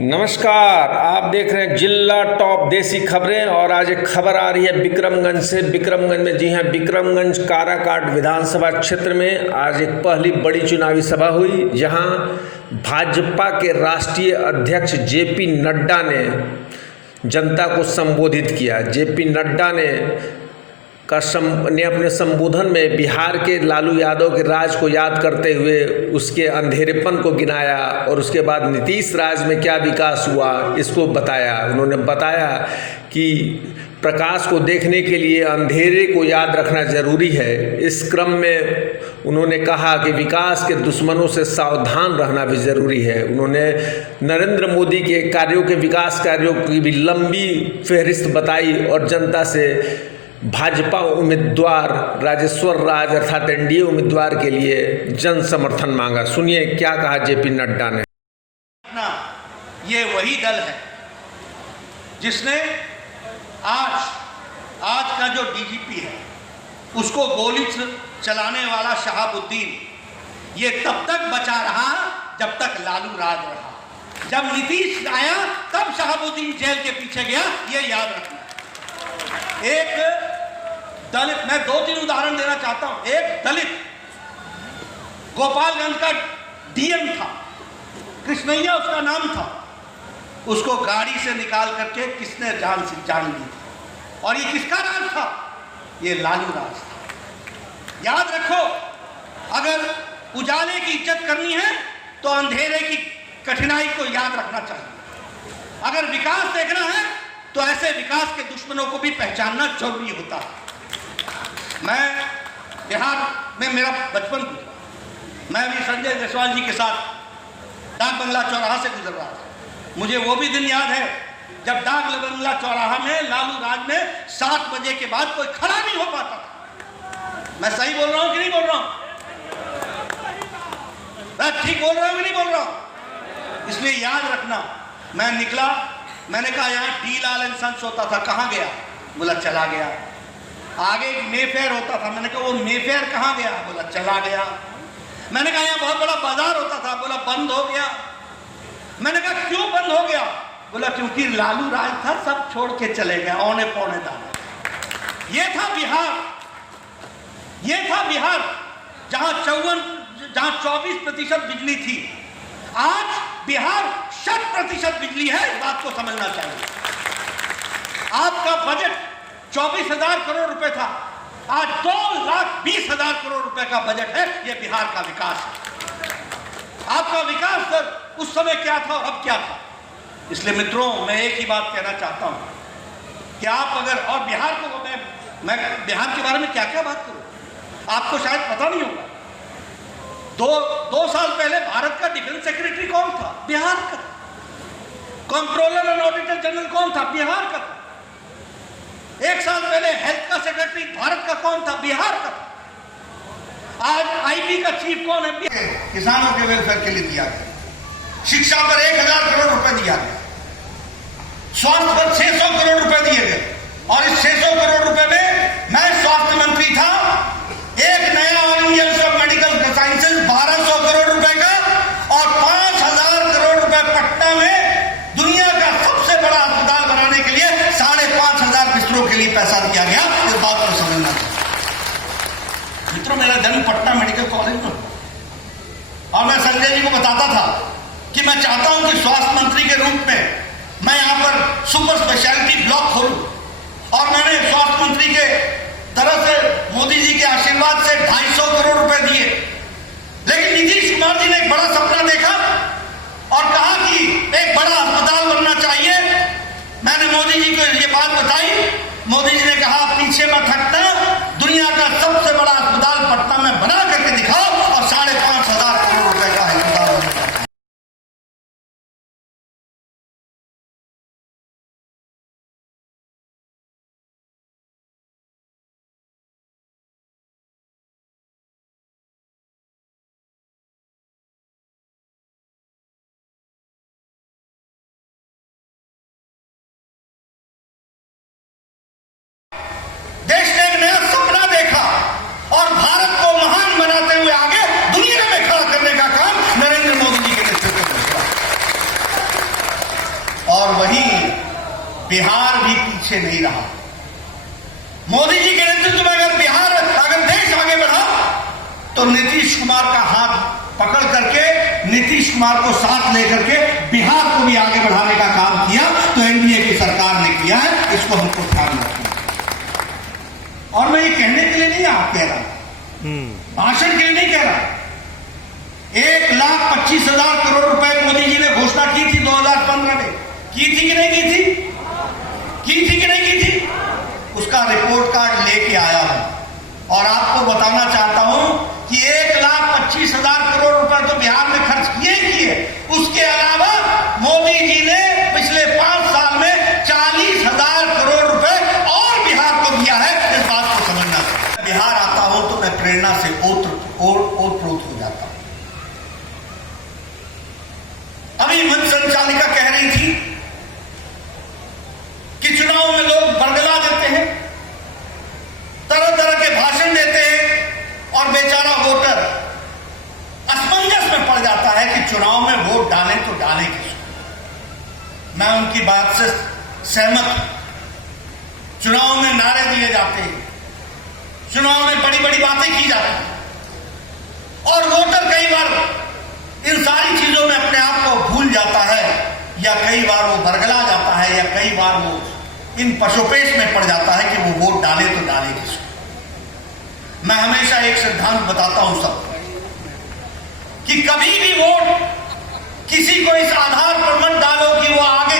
नमस्कार, आप देख रहे हैं जिला टॉप देसी खबरें। और आज एक खबर आ रही है बिक्रमगंज से। बिक्रमगंज में, जी हां, बिक्रमगंज काराकाट विधानसभा क्षेत्र में आज एक पहली बड़ी चुनावी सभा हुई, जहां भाजपा के राष्ट्रीय अध्यक्ष जेपी नड्डा ने जनता को संबोधित किया। जेपी नड्डा ने अपने संबोधन में बिहार के लालू यादव के राज को याद करते हुए उसके अंधेरेपन को गिनाया और उसके बाद नीतीश राज में क्या विकास हुआ इसको बताया। उन्होंने बताया कि प्रकाश को देखने के लिए अंधेरे को याद रखना ज़रूरी है। इस क्रम में उन्होंने कहा कि विकास के दुश्मनों से सावधान रहना भी ज़रूरी है। उन्होंने नरेंद्र मोदी के कार्यों के विकास कार्यों की भी लंबी फहरिस्त बताई और जनता से भाजपा उम्मीदवार राजेश्वर राज अर्थात एनडीए उम्मीदवार के लिए जन समर्थन मांगा। सुनिए क्या कहा जेपी नड्डा ने। ये वही दल है जिसने आज का जो डीजीपी है उसको गोली चलाने वाला शहाबुद्दीन ये तब तक बचा रहा जब तक लालू राज रहा। जब नीतीश आया तब शहाबुद्दीन जेल के पीछे गया, ये याद रखना। एक दलित, मैं 2-3 उदाहरण देना चाहता हूं। एक दलित गोपालगंज का डीएम था, कृष्णैया उसका नाम था, उसको गाड़ी से निकाल करके किसने जान ली और ये किसका राज था? ये लालू राज था। याद रखो, अगर उजाले की इज्जत करनी है तो अंधेरे की कठिनाई को याद रखना चाहिए। अगर विकास देखना है तो ऐसे विकास के दुश्मनों को भी पहचानना जरूरी होता है। मैं बिहार में मेरा बचपन गुजरा। मैं भी संजय जायसवाल जी के साथ डाक बंगला चौराहा से गुजर रहा था। मुझे वो भी दिन याद है जब डाक बंगला चौराहा में लालू राज में 7 बजे के बाद कोई खड़ा नहीं हो पाता था। मैं सही बोल रहा हूं कि नहीं बोल रहा हूं? मैं ठीक बोल रहा हूं कि नहीं बोल रहा हूं? इसलिए याद रखना। मैं निकला, मैंने कहा यहाँ डी लाल एंड सन्स होता था, कहाँ गया? बोला चला गया। आगे मेफेयर होता था, मैंने कहा वो मेफेयर कहाँ गया? बोला चला गया। मैंने कहा यहाँ बहुत बड़ा बाजार होता था, बोला बंद हो गया। मैंने कहा क्यों बंद हो गया? बोला क्योंकि लालू राज था, सब छोड़ के चले गए औने पौने दाने। ये था बिहार, ये था बिहार जहां 24% बिजली थी। आज बिहार 100% बिजली है। इस बात को समझना चाहिए। आपका बजट 24,000 करोड़ रुपए था, आज 2,20,000 करोड़ रुपए का बजट है। यह बिहार का विकास है। आपका विकास दर उस समय क्या था और अब क्या था? इसलिए मित्रों, मैं एक ही बात कहना चाहता हूं कि आप अगर, और बिहार को मैं बिहार के बारे में क्या क्या बात करूं, आपको शायद पता नहीं होगा। दो साल पहले भारत का डिफेंस सेक्रेटरी कौन था? बिहार का। कंट्रोलर एंड ऑडिटर जनरल कौन था? बिहार का था। 1 साल पहले हेल्थ का सेक्रेटरी भारत का कौन था? बिहार का था। आज आईबी का चीफ कौन है? किसानों के वेलफेयर के लिए दिया गया। शिक्षा पर 1,000 करोड़ रुपए दिया गया। स्वास्थ्य पर 600 करोड़ रुपए दिए गए। और इस 600 करोड़ रुपए में मैं स्वास्थ्य मंत्री था। एक नया institute of medical sciences 1200 crore रुपए का और 5,000 करोड़ रुपए पटना में दुनिया का सबसे बड़ा अस्पताल बनाने के लिए 5,500 बिस्तरों के लिए पैसा दिया गया। इस बात को समझना चाहिए। मित्रों, मेरा जन्म पटना मेडिकल कॉलेज में और मैं संजय जी को बताता था कि मैं चाहता हूं कि स्वास्थ्य मंत्री के रूप में मैं यहां पर सुपर स्पेशलिटी ब्लॉक खोलूं। और मैंने स्वास्थ्य मंत्री के तरफ से मोदी जी के आशीर्वाद से 250 करोड़ रुपए दिए। लेकिन नीतीश कुमार जी ने एक बड़ा सपना देखा और कहा कि एक बड़ा अस्पताल बनना चाहिए। मैंने मोदी जी को ये बात बताई। मोदी जी ने कहा पीछे मत हटना, दुनिया का सबसे बड़ा अस्पताल पटना में बना करके दिखाओ और 5,500 करोड़ रुपए का अस्पताल। बिहार भी पीछे नहीं रहा। मोदी जी के नेतृत्व में अगर देश आगे बढ़ा तो नीतीश कुमार का हाथ पकड़ करके, नीतीश कुमार को साथ लेकर के बिहार को भी आगे बढ़ाने का काम किया तो एनडीए की सरकार ने किया है। इसको हमको ध्यान रखना। और मैं ये कहने के लिए नहीं आप कह रहा, भाषण के लिए नहीं कह रहा। 1,25,000 करोड़ रुपए मोदी जी ने घोषणा की थी 2015 में। की थी कि नहीं की थी? की थी कि नहीं की थी? उसका रिपोर्ट कार्ड लेके आया हूं और आपको बताना चाहता हूं कि 1,25,000 करोड़ रुपए तो बिहार में खर्च किए ही किए। उसके अलावा मोदी जी ने पिछले 5 साल में 40,000 करोड़ रुपए और बिहार को दिया है। इस बात को समझना चाहिए। बिहार आता हूं तो मैं प्रेरणा से ओतप्रोत हो जाता हूं। अभी मंच संचालिका कह रही थी कि चुनाव में लोग बरगला देते हैं, तरह तरह के भाषण देते हैं और बेचारा वोटर असमंजस में पड़ जाता है कि चुनाव में वोट डालें तो डालें किसको। मैं उनकी बात से सहमत हूं। चुनाव में नारे दिए जाते हैं, चुनाव में बड़ी बड़ी बातें की जाती हैं और वोटर कई बार इन सारी चीजों में अपने आप को भूल जाता है, या कई बार वो बरगला जाता है, या कई बार वो इन पशुपेश में पड़ जाता है कि वो वोट डाले तो डाले किसको। मैं हमेशा एक सिद्धांत बताता हूं सबको कि कभी भी वोट किसी को इस आधार पर मत डालो कि वो आगे